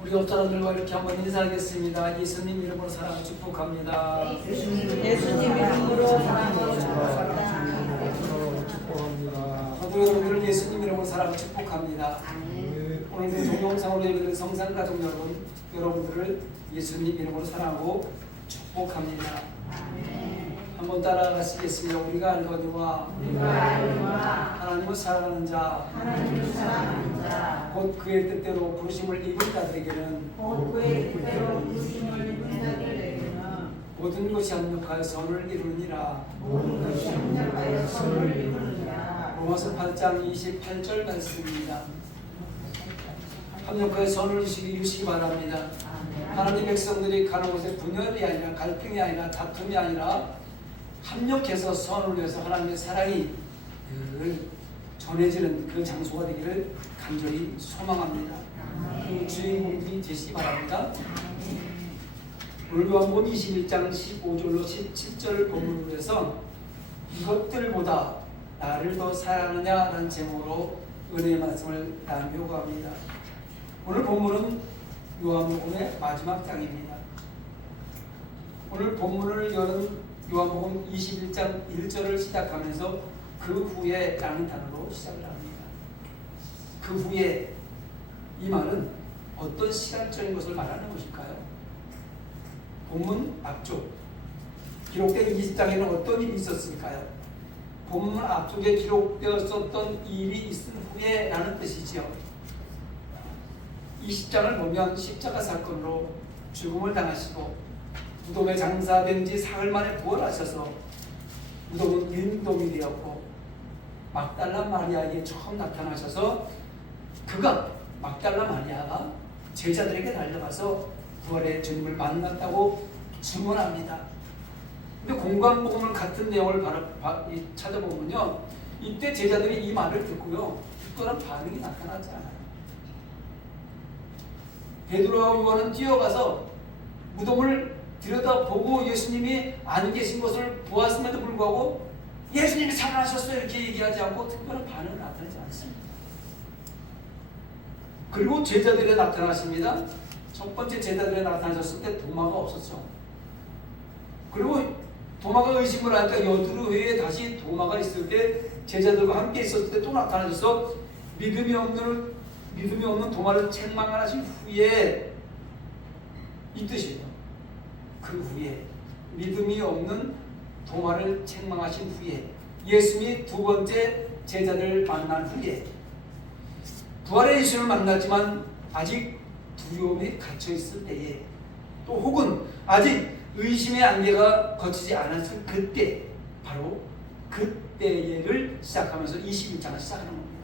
우리 옆 사람들과 이렇게 한번 인사하겠습니다. 예수님 이름으로 사랑을 축복합니다. 예수님 이름으로 사랑을 축복합니다. 저도 여러분들을 예수님 이름으로 사랑을 축복합니다. 오늘도 동영상으로 예배드린 성산가족 여러분, 여러분들을 예수님 이름으로 사랑하고 축복합니다. 한번 따라가시겠습니다. 우리가 알거니와 하나님을 사랑하는 자, 곧 그의 뜻대로 부르심을 입은 자들에게는 모든 것이 합력하여 선을 이루느니라. 로마서 8장 28절 말씀입니다. 합력하여 선을 이루시기 바랍니다. 하나님 백성들이 가는 곳에 분열이 아니라 갈등이 아니라 다툼이 아니라 합력해서 선을 위해서 하나님의 사랑이 늘 전해지는 그 장소가 되기를 간절히 소망합니다. 그 주인공들이 되시기 바랍니다. 오늘 요한복음 21장 15절로 17절 본문을 위해서 이것들보다 나를 더 사랑하느냐라는 제목으로 은혜의 말씀을 나누려고 합니다. 오늘 본문은 요한복음의 마지막 장입니다. 오늘 본문을 여는 요한복음 21장 1절을 시작하면서 그 후에 라는 단어로 시작을 합니다. 그 후에 이 말은 어떤 시간적인 것을 말하는 것일까요? 본문 앞쪽 기록된 20장에는 어떤 일이 있었을까요? 본문 앞쪽에 기록되었었던 일이 있은 후에 라는 뜻이지요. 20장을 보면 십자가 사건으로 죽음을 당하시고 무덤에 장사된 지 사흘 만에 부활하셔서 무덤은 빈무덤이 되었고 막달라 마리아에게 처음 나타나셔서 그가 막달라 마리아가 제자들에게 달려가서 부활의 주님을 만났다고 증언합니다. 근데 공관복음을 같은 내용을 찾아보면요, 이때 제자들이 이 말을 듣고요 특별한 반응이 나타나지 않아요. 베드로와 요한은 뛰어가서 무덤을 들여다보고 예수님이 안 계신 것을 보았음에도 불구하고 예수님이 살아나셨어요 이렇게 얘기하지 않고 특별한 반응을 나타내지 않습니다. 그리고 제자들에 나타나십니다. 첫 번째 제자들에 나타나셨을 때 도마가 없었죠. 그리고 도마가 의심을 하니까 여드루 회에 다시 도마가 있을 때 제자들과 함께 있었을 때 또 나타나셔서 믿음이 없는 도마를 책망하신 후에 이 뜻이에요. 그 후에 믿음이 없는 도마를 책망하신 후에 예수님이 두 번째 제자들을 만난 후에 부활의 예수를 만났지만 아직 두려움이 갇혀있을 때에 또 혹은 아직 의심의 안개가 거치지 않았을 그때 바로 그때를 시작하면서 21장을 시작하는 겁니다.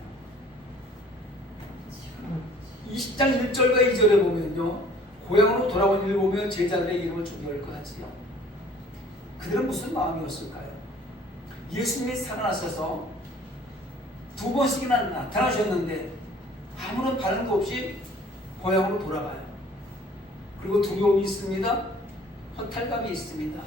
20장 1절과 2절에 보면요 고향으로 돌아온 일을 보면 제자들의 이름을 주기할 것 같지요. 그들은 무슨 마음이었을까요? 예수님이 살아나셔서 두 번씩이나 나타나셨는데 아무런 반응도 없이 고향으로 돌아가요. 그리고 두려움이 있습니다. 허탈감이 있습니다.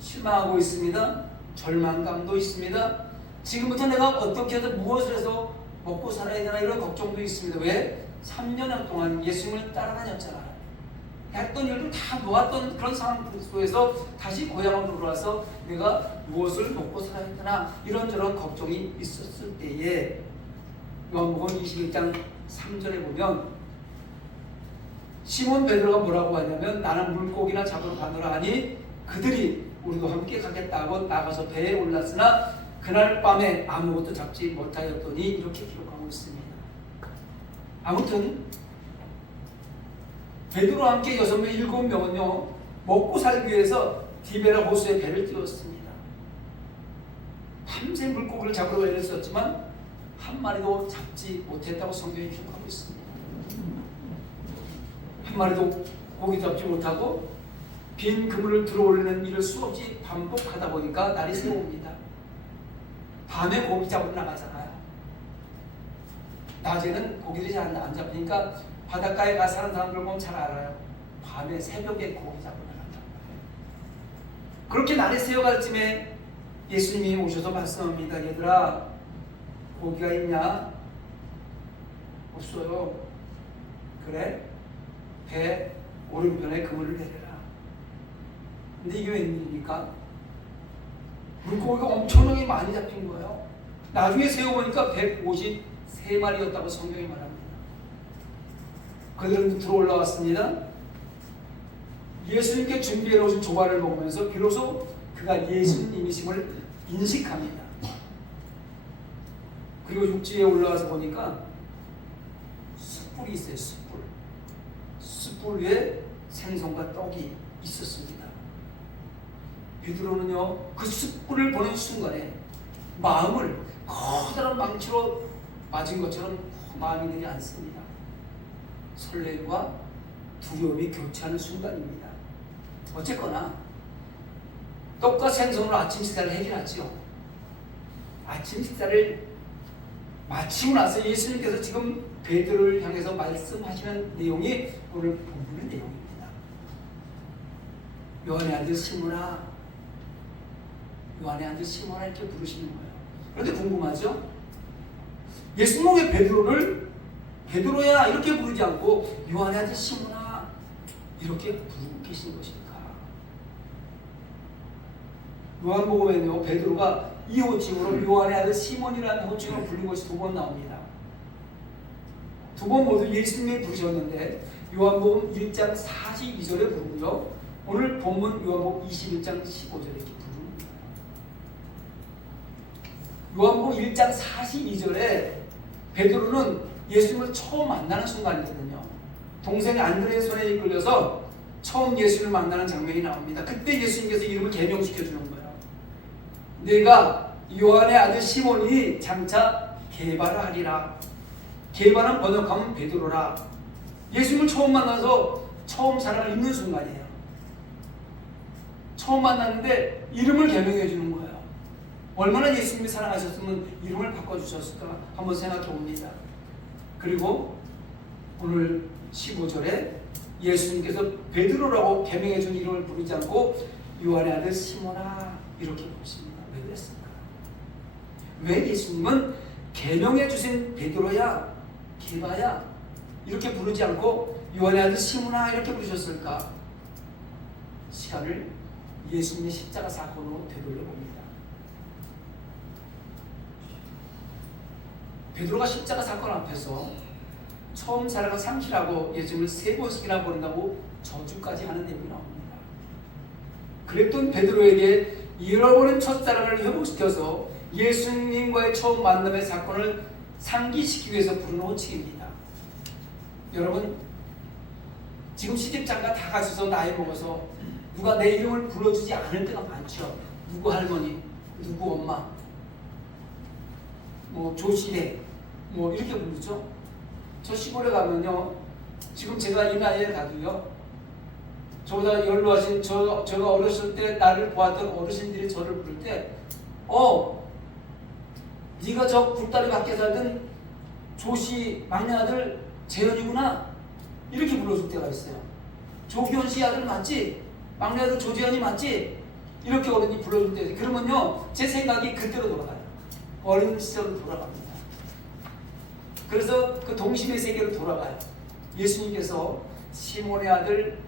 실망하고 있습니다. 절망감도 있습니다. 지금부터 내가 어떻게 해서 무엇을 해서 먹고 살아야 되나 이런 걱정도 있습니다. 왜? 3년 동안 예수님을 따라다녔잖아요. 했던 일도 다 놓았던 그런 상황 속에서 다시 고향으로 돌아와서 내가 무엇을 먹고 살아야 되나 이런저런 걱정이 있었을 때에 요한복음 21장 3절에 보면 시몬 베드로가 뭐라고 하냐면 나는 물고기나 잡으러 가노라 하니 그들이 우리도 함께 가겠다고 나가서 배에 올랐으나 그날 밤에 아무것도 잡지 못하였더니 이렇게 기록하고 있습니다. 아무튼 베드로와 함께 6명, 7명은요 먹고 살기 위해서 디베라 호수에 배를 띄웠습니다. 밤새 물고기를 잡으러 애썼지만 한 마리도 잡지 못했다고 성경이 기록하고 있습니다. 한 마리도 고기 잡지 못하고 빈 그물을 들어올리는 일을 수없이 반복하다 보니까 날이 새옵니다. 밤에 고기 잡으러 나가잖아요. 낮에는 고기들이 잘 안 잡히니까 바닷가에 가 사는 사람들 보면 잘 알아요. 밤에 새벽에 고기 잡으러 나간다고. 그렇게 날이 새어갈 쯤에 예수님이 오셔서 말씀합니다. 얘들아 고기가 있냐? 없어요. 그래? 배 오른편에 그물을 내려라. 근데 이게 웬일입니까? 물고기가 엄청나게 많이 잡힌 거예요. 나중에 세어보니까 153마리였다고 성경이 말합니다. 그들은 들어 올라왔습니다. 예수님께 준비해 오신 조과를 먹으면서 비로소 그가 예수님이심을 인식합니다. 그리고 육지에 올라와서 보니까 숯불이 있어요. 숯불 위에 생선과 떡이 있었습니다. 베드로는요, 그 숯불을 보는 순간에 마음을 커다란 망치로 맞은 것처럼 마음이 되지 않습니다. 설렘과 두려움이 교차하는 순간입니다. 어쨌거나 떡과 생선으로 아침 식사를 해결하죠. 아침 식사를 마치고 나서 예수님께서 지금 베드로를 향해서 말씀하시는 내용이 오늘 본문의 내용입니다. 요한의 아들 시몬아, 요한의 아들 시몬아 이렇게 부르시는 거예요. 그런데 궁금하죠? 예수님의 베드로를 베드로야 이렇게 부르지 않고 요한의 아들 시몬아 이렇게 부르고 계신 것일까? 요한복음에는요, 베드로가 이 호칭으로 요한의 아들 시몬이라는 호칭으로 불린 것이 2번 나옵니다. 2번 모두 예수님이 부르셨는데 요한복음 1장 42절에 부르고요, 오늘 본문 요한복음 21장 15절에 이렇게 부르는 거예요. 요한복음 1장 42절에 베드로는 예수님을 처음 만나는 순간이거든요. 동생이 안드레의 손에 이끌려서 처음 예수님을 만나는 장면이 나옵니다. 그때 예수님께서 이름을 개명시켜 주는 거예요. 내가 요한의 아들 시몬이 장차 게바를 하리라. 게바는 번역하면 베드로라. 예수님을 처음 만나서 처음 사랑을 입는 순간이에요. 처음 만났는데 이름을 개명해 주는 거예요. 얼마나 예수님이 사랑하셨으면 이름을 바꿔주셨을까 한번 생각해 봅니다. 그리고 오늘 15절에 예수님께서 베드로라고 개명해 준 이름을 부르지 않고 요한의 아들 시몬아 이렇게 부르십니다. 왜 그랬을까? 왜 예수님은 개명해 주신 베드로야, 게바야 이렇게 부르지 않고 요한의 아들 시몬아 이렇게 부르셨을까? 시간을 예수님의 십자가 사건으로 되돌려 봅니다. 베드로가 십자가 사건 앞에서 처음 사랑을 상실하고 예수님을 3번씩이나 버린다고 저주까지 하는 내용이 나옵니다. 그랬던 베드로에게 잃어버린 첫사랑을 회복시켜서 예수님과의 처음 만남의 사건을 상기시키기 위해서 부르는 호칭입니다. 여러분, 지금 시집장가 다 가셔서 나이 먹어서 누가 내 이름을 불러주지 않을 때가 많죠. 누구 할머니, 누구 엄마, 뭐 조시래, 뭐 이렇게 부르죠. 저 시골에 가면요, 지금 제가 이 나이에 가도요, 저보다 연로하신 제가 어렸을 때 나를 보았던 어르신들이 저를 부를 때, 네가 저 굴다리 밖에 살던 조씨 막내 아들 재현이구나 이렇게 불러줄 때가 있어요. 조기현 씨 아들 맞지? 막내 아들 조재현이 맞지? 이렇게 어른이 불러줄 때, 그러면요 제 생각이 그때로 돌아가요. 어린 시절로 돌아갑니다. 그래서 그 동심의 세계로 돌아가요. 예수님께서 시몬의 아들,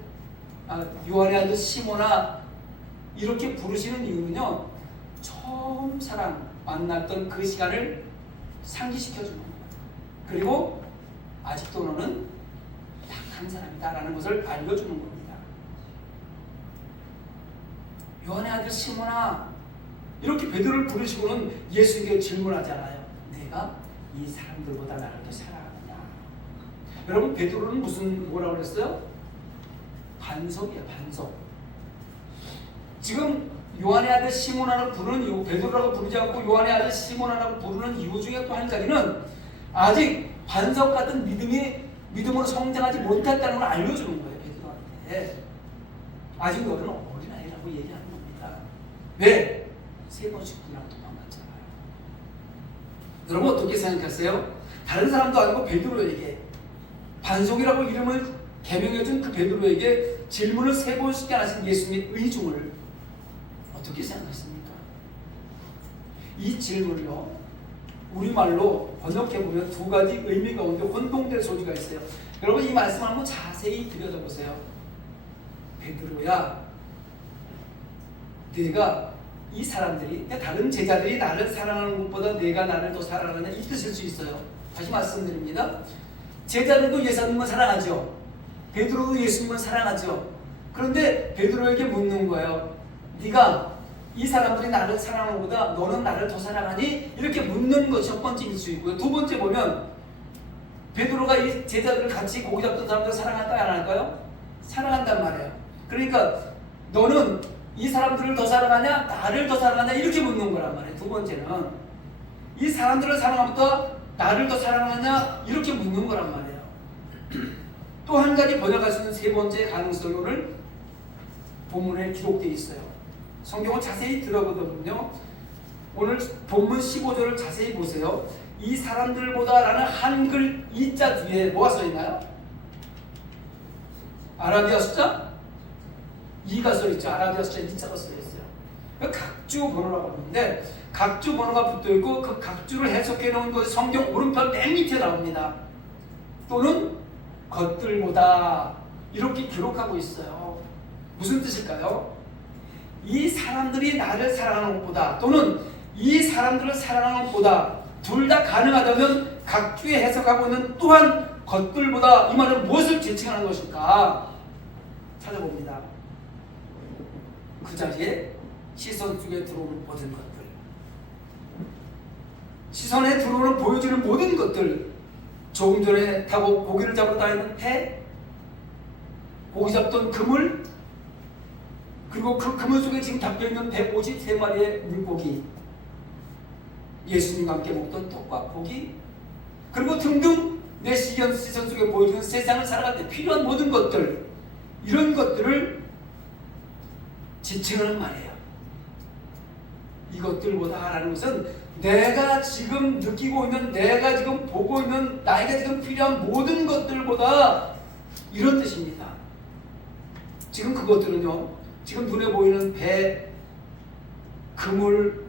요한의 아들 시몬아 이렇게 부르시는 이유는요, 처음 사랑 만났던 그 시간을 상기시켜 주는 거예요. 그리고 아직도 너는 약한 사람이다라는 것을 알려주는 겁니다. 요한의 아들 시몬아 이렇게 베드로를 부르시고는 예수님께 질문하잖아요. 내가 이 사람들보다 나를 더 사랑하느냐? 여러분, 베드로는 뭐라고 그랬어요? 반석이에요. 반석. 지금 요한의 아들 시몬이라고 부르는 이유, 베드로라고 부르지 않고 요한의 아들 시몬이라고 부르는 이유 중에 또 한 가지는 아직 반석 같은 믿음으로 성장하지 못했다는 걸 알려주는 거예요. 베드로한테. 아직 너는 어린아이라고 얘기하는 겁니다. 왜? 3번씩 그냥 도망갔잖아요. 여러분 어떻게 생각하세요? 다른 사람도 아니고 베드로에게, 반석이라고 이름을 개명해준 그 베드로에게 질문을 3번씩 하신 예수님의 의중을 어떻게 생각하십니까? 이 질문을요, 우리말로 번역해보면 2가지 의미 가운데 혼동될 소지가 있어요. 여러분 이 말씀 한번 자세히 들여다보세요. 베드로야, 내가 이 사람들이, 다른 제자들이 나를 사랑하는 것보다 내가 나를 더 사랑하느냐, 이 뜻일 수 있어요. 다시 말씀드립니다. 제자들도 예수님을 사랑하죠. 베드로도 예수님을 사랑하죠. 그런데 베드로에게 묻는 거예요. 네가 이 사람들이 나를 사랑하는 것보다 너는 나를 더 사랑하니? 이렇게 묻는 것이 첫 번째일 수 있고요. 두 번째 보면 베드로가 이 제자들을 같이 고기 잡던 사람들을 사랑할까요? 안 할까요? 사랑한단 말이에요. 그러니까 너는 이 사람들을 더 사랑하냐? 나를 더 사랑하냐? 이렇게 묻는 거란 말이에요. 두 번째는 이 사람들을 사랑하면서 나를 더 사랑하냐? 이렇게 묻는 거란 말이에요. 또 한 가지 번역할 수 있는 세 번째 가능성이 오늘 본문에 기록되어 있어요. 성경을 자세히 들어보면요, 오늘 본문 15절을 자세히 보세요. 이 사람들보다 라는 한글 이자 뒤에 뭐가 써있나요? 아라비아 숫자? 2가 써있죠. 아라비아 숫자 2자가 써있어요. 각주 번호라고 하는데 각주 번호가 붙어있고 그 각주를 해석해 놓은 그 성경 오른편 맨 밑에 나옵니다. 또는 것들보다 이렇게 기록하고 있어요. 무슨 뜻일까요? 이 사람들이 나를 사랑하는 것보다 또는 이 사람들을 사랑하는 것보다 둘 다 가능하다면 각주에 해석하고 있는 또한 것들보다 이 말은 무엇을 지칭하는 것일까 찾아봅니다. 그 자리에 시선 속에 들어오는 모든 것들, 시선에 들어오는 보여지는 모든 것들, 조금 전에 타고 고기를 잡으러 다니는 배, 고기 잡던 그물, 그리고 그 그물 속에 지금 담겨있는 153마리의 물고기, 예수님과 함께 먹던 떡과 고기, 그리고 등등 내 시선 속에 보여지는 세상을 살아갈 때 필요한 모든 것들, 이런 것들을 지칭하는 말이에요. 이것들보다 하라는 것은 내가 지금 느끼고 있는, 내가 지금 보고 있는, 나에게 지금 필요한 모든 것들보다 이런 뜻입니다. 지금 그것들은요, 지금 눈에 보이는 배, 그물,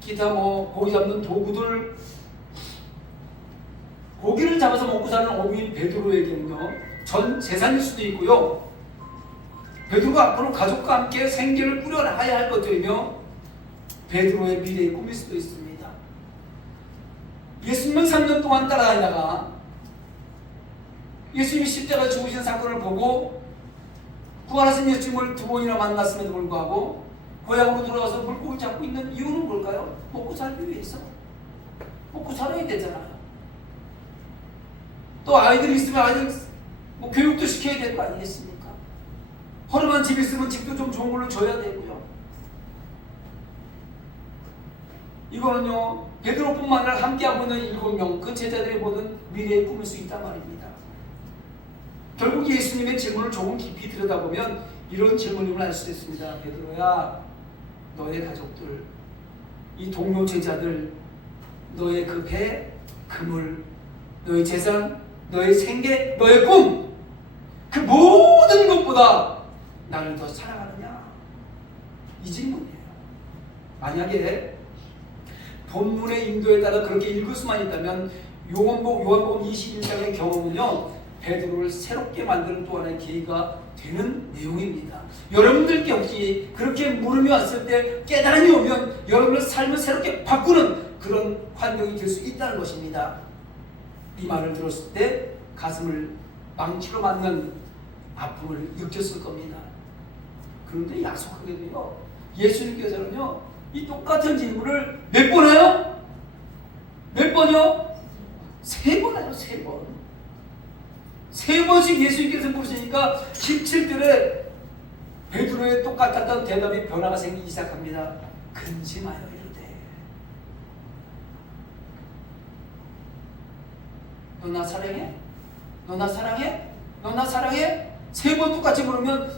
기타 고기 잡는 도구들, 고기를 잡아서 먹고 사는 어부인 베드로에게는요, 전 재산일 수도 있고요, 베드로가 앞으로 가족과 함께 생계를 꾸려나가야 할 것들이며 베드로의 미래의 꿈일 수도 있습니다. 예수님을 3년 동안 따라다니다가 예수님이 십자가에 죽으신 사건을 보고 부활하신 예수님을 두 번이나 만났음에도 불구하고 고향으로 돌아가서 물고기를 잡고 있는 이유는 뭘까요? 먹고 살기 위해서. 먹고 살아야 되잖아요. 또 아이들이 있으면 아이들 교육도 시켜야 될 거 아니겠습니까? 허름한 집이 있으면 집도 좀 좋은 걸로 줘야 되고요. 이거는요, 베드로뿐만 아니라 함께하고 있는 7명 그 제자들이 보는 미래의 꿈일 수 있단 말입니다. 결국 예수님의 질문을 조금 깊이 들여다보면 이런 질문임을 알 수 있습니다. 베드로야, 너의 가족들, 이 동료 제자들, 너의 그 배, 그물, 너의 재산, 너의 생계, 너의 꿈, 그 모든 것보다 나를 더 사랑하느냐? 이 질문이에요. 만약에 본문의 인도에 따라 그렇게 읽을 수만 있다면 요한복음 21장의 경험은요, 베드로를 새롭게 만드는 또 하나의 기회가 되는 내용입니다. 여러분들께 혹시 그렇게 물음이 왔을 때 깨달음이 오면 여러분의 삶을 새롭게 바꾸는 그런 환경이 될 수 있다는 것입니다. 이 말을 들었을 때 가슴을 망치로 맞는 아픔을 느꼈을 겁니다. 그런데 야속하게도요, 예수님께서는요, 이 똑같은 질문을 몇 번 해요? 몇 번이요? 3번 해요. 3번. 3번씩 예수님께서 물으시니까 17절에 베드로의 똑같았던 대답이 변화가 생기기 시작합니다. 근심하여 이르되 너 나 사랑해? 너 나 사랑해? 너 나 사랑해? 3번 똑같이 물으면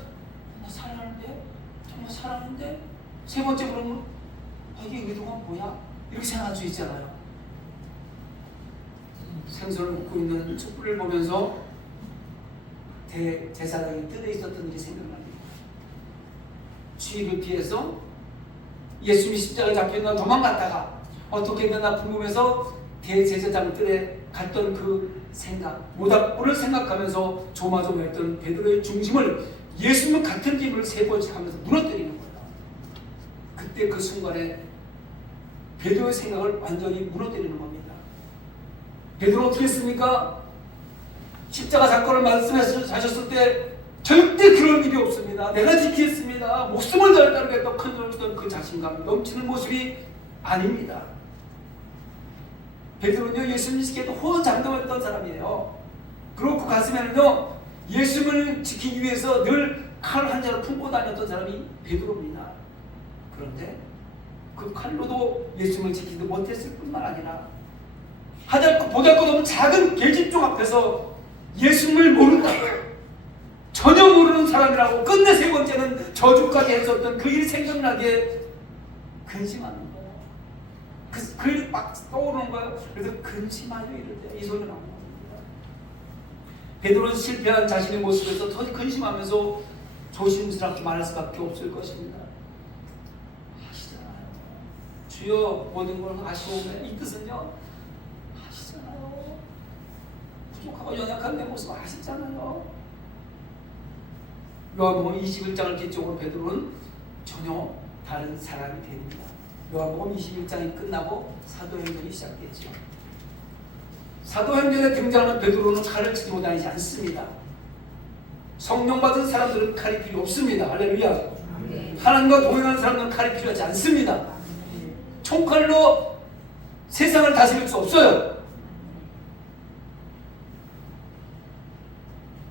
나 사랑하는데? 정말 사랑하는데? 3번째 물으면 이게 의도가 뭐야? 이렇게 생각할 수 있잖아요. 생선을 먹고 있는 촛불을 보면서 대제사장이 뜰에 있었던 일이 생각납니다. 취입을 피해서 예수님이 십자가에 잡혀있나 도망갔다가 어떻게든 나 궁금해서 대제사장 뜰에 갔던 그 생각, 모닥불을 생각하면서 조마조마했던 베드로의 중심을 예수님 같은 힘을 세 번씩 하면서 무너뜨리는 거예요. 그때 그 순간에 베드로의 생각을 완전히 무너뜨리는 겁니다. 베드로 어떻게 했습니까? 십자가 사건을 말씀하셨을 때 절대 그런 일이 없습니다. 내가 지키겠습니다. 목숨을 다하겠다 큰절했던 그 자신감 넘치는 모습이 아닙니다. 베드로는요, 예수님 지키기도 호언장담했던 사람이에요. 그리고 그 가슴에는요, 예수님을 지키기 위해서 늘 칼 한 자루 품고 다녔던 사람이 베드로입니다. 그런데 그 칼로도 예수님을 지키지 못했을 뿐만 아니라 보잘것없는 작은 계집종 앞에서 예수님을 모른다고, 전혀 모르는 사람이라고, 끝내 세 번째는 저주까지 했었던 그 일이 생각나게 근심하는 거예요. 그 일이 막 떠오르는 거예요. 그래서 근심하여 이럴 때 이 소리가 나온 겁니다. 베드로는 실패한 자신의 모습에서 더 근심하면서 조심스럽게 말할 수밖에 없을 것입니다. 아시잖아요. 주여 모든 걸 아시오매, 이 뜻은요, 아시잖아요. 부족하고 연약한 내 모습 아시잖아요. 요한복음 21장을 기점으로 베드로는 전혀 다른 사람이 됩니다. 요한복음 21장이 끝나고 사도행전이 시작되죠. 사도행전에 등장하는 베드로는 칼을 지고 다니지 않습니다. 성령 받은 사람들은 칼이 필요 없습니다. 할렐루야. 하나님과 동행하는 사람들은 칼이 필요하지 않습니다. 총칼로 세상을 다스릴 수 없어요.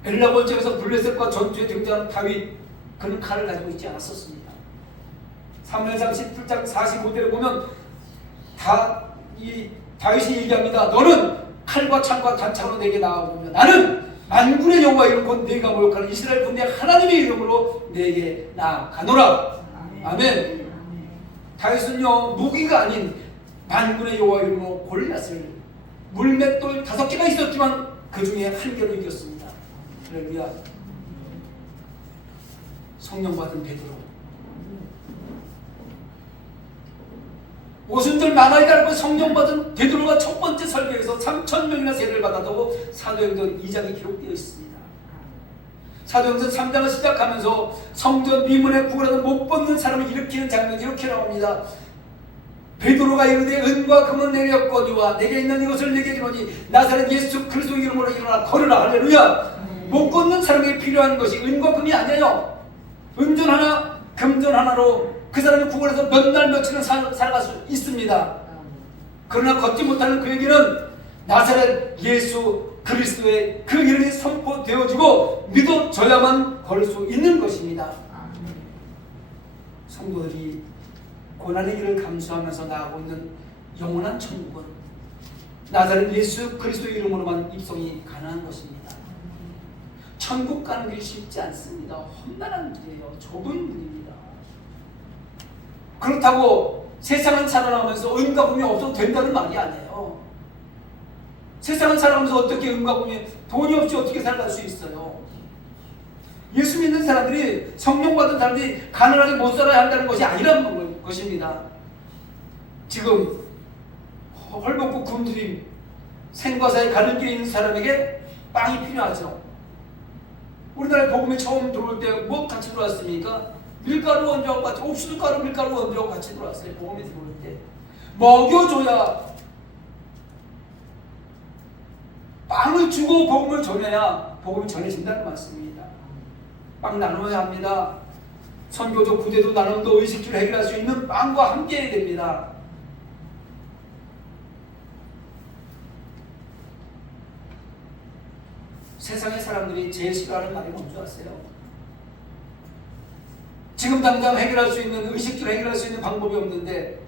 벨라 원정에서 블레셋과 전투에 등장하는 다윗, 그는 칼을 가지고 있지 않았었습니다. 사무엘상 17장 45절에 보면 다윗이 얘기합니다. 너는 칼과 창과 단창으로 내게 나아오면 나는 만군의 여호와 이름 곧 네가 모욕하는 이스라엘 군대 하나님의 이름으로 내게 나아가노라. 아멘. 다윗은요, 무기가 아닌 만군의 여호와 이름으로 골리앗을, 물맷돌 5개가 있었지만 그 중에 1개로 이겼습니다. 할렐루야. 성령 받은 베드로, 오순절 만화에 달고 성령 받은 베드로가 첫 번째 설교에서 3,000명이나 세례를 받았다고 사도행전 2장에 기록되어 있습니다. 사도행전 3장을 시작하면서 성전 미문에 구걸하는 못 벗는 사람을 일으키는 장면이 이렇게 나옵니다. 베드로가 이르되 은과 금은 내게 없거니와 내게 있는 이것을 내게 주노니 나사렛 예수 그리스도 이름으로 일어나 걸으라. 할렐루야. 못 걷는 사람에게 필요한 것이 은과 금이 아니에요. 은전 하나, 금전 하나로 그 사람이 구걸해서 몇 날 며칠은 살아갈 수 있습니다. 그러나 걷지 못하는 그에게는 나사렛 예수 그리스도의 그 이름이 선포되어지고 믿어져야만 걸을 수 있는 것입니다. 성도들이 고난의 길을 감수하면서 나아가고 있는 영원한 천국은 나사렛 예수 그리스도의 이름으로만 입성이 가능한 것입니다. 천국 가는 길이 쉽지 않습니다. 험난한 길이에요. 좁은 길입니다. 그렇다고 세상을 살아가면서 은과 금이 없어도 된다는 말이 아니에요. 세상을 살아가면서 어떻게 은과 금이, 돈이 없이 어떻게 살아갈 수 있어요? 예수 믿는 사람들이, 성령 받은 사람들이 가난하게 못 살아야 한다는 것이 아니라는 것입니다. 지금 헐벗고 굶주린 생과 사의 가는 길에 있는 사람에게 빵이 필요하죠. 우리나라에 복음이 처음 들어올 때 뭐 같이 들어왔습니까? 밀가루 원조하고 같이, 옥수수가루 밀가루 원조하고 같이 들어왔어요. 복음이 들어올 때 먹여줘야, 빵을 주고 복음을 전해야 복음이 전해진다는 말씀입니다. 빵 나눠야 합니다. 선교조 구제도 나눔도 의식주를 해결할 수 있는 빵과 함께 해야 됩니다. 세상의 사람들이 제일 싫어하는 말이 뭔지 아세요? 지금 당장 해결할 수 있는, 의식주를 해결할 수 있는 방법이 없는데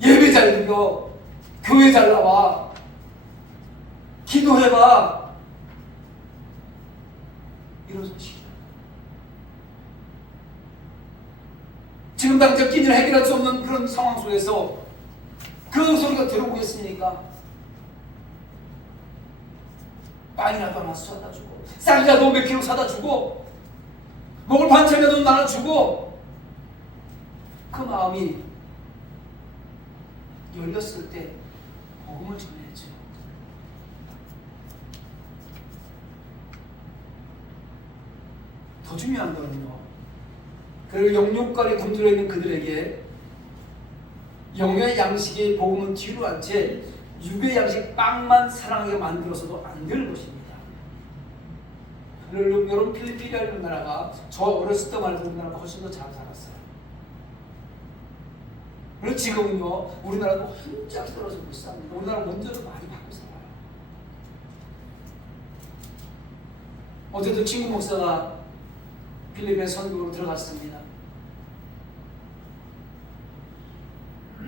예배 잘 드려, 교회 잘 나와, 기도해봐, 이런 소식이에요. 지금 당장 끼니를 해결할 수 없는 그런 상황 속에서 그 소리가 들어보겠습니까? 빵이라도 하나 사다 주고, 쌀이라도 몇 킬로 사다 주고, 먹을 반찬이라도 나눠주고, 그 마음이 열렸을 때 복음을 전해야죠. 더 중요한 거는요. 그리고 영육간에 굶주려 있는 그들에게 영의 양식의 복음은 뒤로 한 채 육의 양식 빵만 사랑하게 만들어서도 안 되는 것입니다. 여러분 필리핀이라는 나라가 저 어렸을 때 말고 우리나라가 훨씬 더 잘 살았어요. 그리고 지금은요 우리나라도 혼자 떨어져 못 삽니다. 우리나라 먼저도 많이 받고 살아요. 어제도 친구 목사가 필리핀 선교로 들어갔습니다.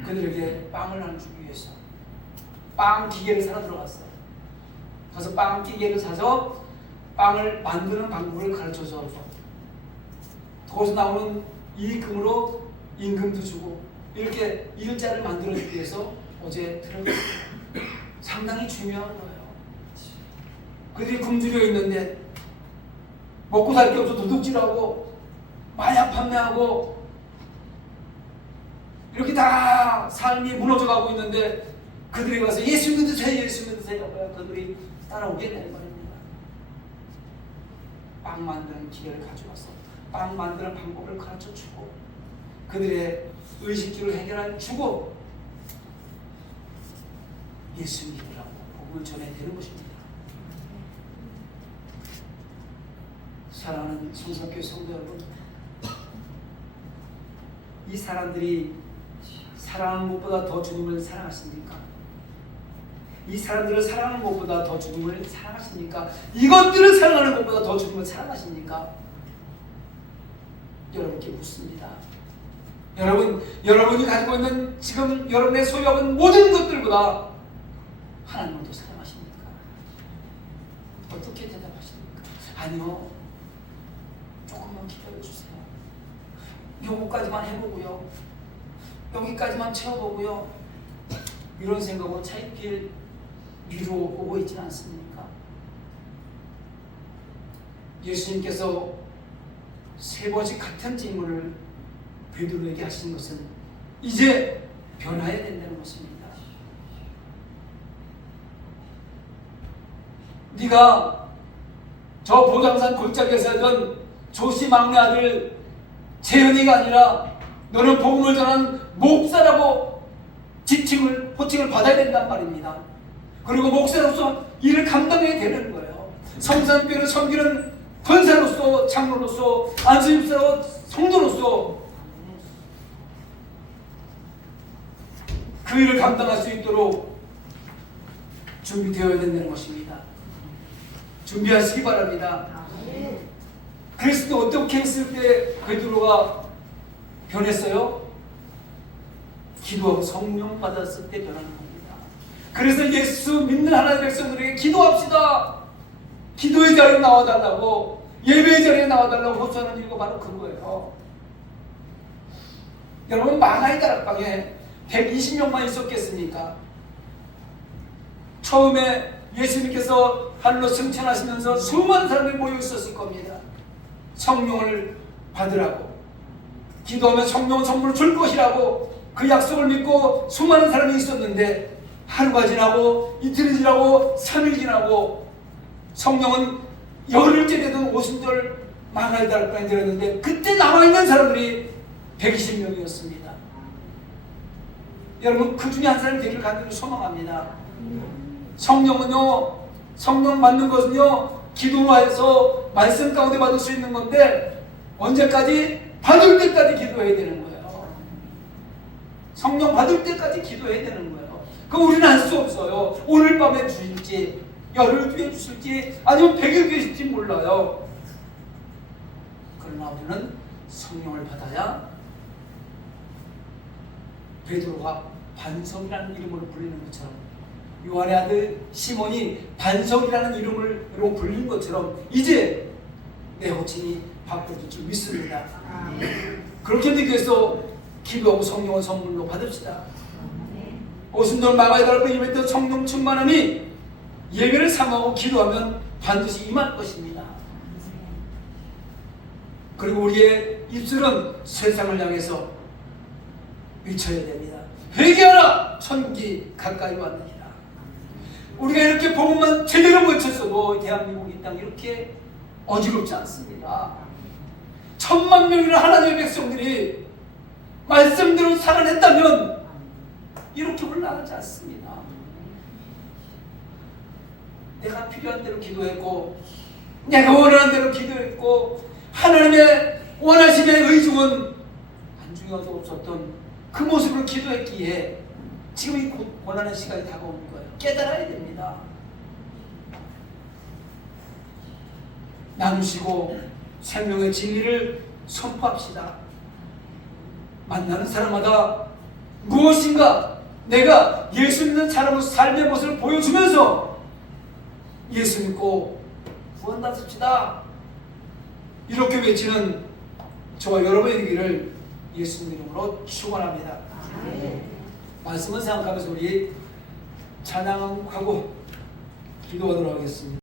그들에게 빵을 나눠주기 위해서 빵 기계를 사러 들어갔어요. 가서 빵 기계를 사서 빵을 만드는 방법을 가르쳐줘서 거기서 나오는 이익금으로 임금도 주고 이렇게 일자를 만들어주기 위해서 어제 들어갔어요. 상당히 중요한 거예요. 그들이 굶주려 있는데 먹고 살 게 없어 도둑질하고 마약 판매하고 이렇게 다 삶이 무너져가고 있는데 그들이 가서 예수 믿으세요 예수 믿으세요. 그들이 따라오게 되는 말입니다. 빵 만드는 기계를 가져와서 빵 만드는 방법을 가르쳐주고 그들의 의식주를 해결해주고 예수 믿으라고 복음을 전해내는 것입니다. 사랑하는 성산교회 성도 여러분, 이 사람들이 사랑하는 것보다 더 주님을 사랑하십니까? 이 사람들을 사랑하는 것보다 더 주님을 사랑하십니까? 이것들을 사랑하는 것보다 더 주님을 사랑하십니까? 여러분께 묻습니다. 여러분이 가지고 있는 지금 여러분의 소유하는 모든 것들보다 하나님을 더 사랑하십니까? 어떻게 대답하십니까? 아니요. 조금만 기다려주세요. 요거까지만 해보고요. 여기까지만 채워보고요. 이런 생각으로 차일피일 미루어 오고 있지는 않습니까? 예수님께서 3번씩 같은 질문을 베드로에게 하신 것은 이제 변화해야 된다는 것입니다. 네가 저 보장산 골짜기에서 하던 조씨 막내 아들 재현이가 아니라 너는 복음을 전하는 목사라고 호칭을 받아야 된단 말입니다. 그리고 목사로서 일을 감당해야 되는 거예요. 성산교회를 섬기는 권사로서, 장로로서, 안수집사로, 성도로서 그 일을 감당할 수 있도록 준비되어야 된다는 것입니다. 준비하시기 바랍니다. 그리스도 어떻게 했을 때 베드로가 변했어요? 기도하고 성령 받았을 때 변하는 겁니다. 그래서 예수 믿는 하나님의 백성들에게 기도합시다. 기도의 자리에 나와달라고, 예배의 자리에 나와달라고 호소하는 이유가 바로 그거예요. 여러분, 마가의 다락방에 120명만 있었겠습니까? 처음에 예수님께서 하늘로 승천하시면서 수많은 사람들이 모여 있었을 겁니다. 성령을 받으라고, 기도하면 성령 선물을 줄 것이라고 그 약속을 믿고 수많은 사람이 있었는데 하루가 지나고 이틀이 지나고 3일 지나고 성령은 열흘째 되던 오순절 마가의 다락방에 들었는데 그때 남아있는 사람들이 120명이었습니다. 여러분, 그 중에 한 사람이 되기를 간절히 소망합니다. 성령은요, 성령 받는 것은요, 기도로 해서 말씀 가운데 받을 수 있는 건데 언제까지? 받을 때까지 기도해야 되는 거예요. 성령 받을 때까지 기도해야 되는 거예요. 그럼 우리는 할 수 없어요. 오늘 밤에 주실지, 열흘 뒤에 주실지, 아니면 100일 뒤에 주실지 몰라요. 그러나 우리는 성령을 받아야 베드로가 반석이라는 이름으로 불리는 것처럼, 요한의 아들 시몬이 반석이라는 이름으로 불린 것처럼 이제 내 호칭이 바뀌어질 줄 믿습니다. 그렇게 믿기 위해서 기도하고 성령을 선물로 받읍시다. 오순절 마가의 다락방 예배 때 성령 충만함이 예배를 삼하고 기도하면 반드시 임할 것입니다. 그리고 우리의 입술은 세상을 향해서 외쳐야 됩니다. 회개하라! 천국이 가까이 왔느니라. 우리가 이렇게 복음만 제대로 외쳤어도 대한민국 이 땅 이렇게 어지럽지 않습니다. 천만 명이나 하나님의 백성들이 말씀대로 살아냈다면 이렇게 올라가지 않습니다. 내가 필요한 대로 기도했고 내가 원하는 대로 기도했고 하나님의 원하심의 의중은 안중에도 없었던 그 모습으로 기도했기에 지금 이 고난의 시간이 다가오는 거예요. 깨달아야 됩니다. 나누시고 생명의 진리를 선포합시다. 만나는 사람마다 무엇인가 내가 예수 믿는 사람의 삶의 모습을 보여주면서 예수 믿고 구원받읍시다. 이렇게 외치는 저와 여러분의 되기를 예수님 이름으로 축원합니다. 말씀을 생각하면서 우리 찬양하고 기도하도록 하겠습니다.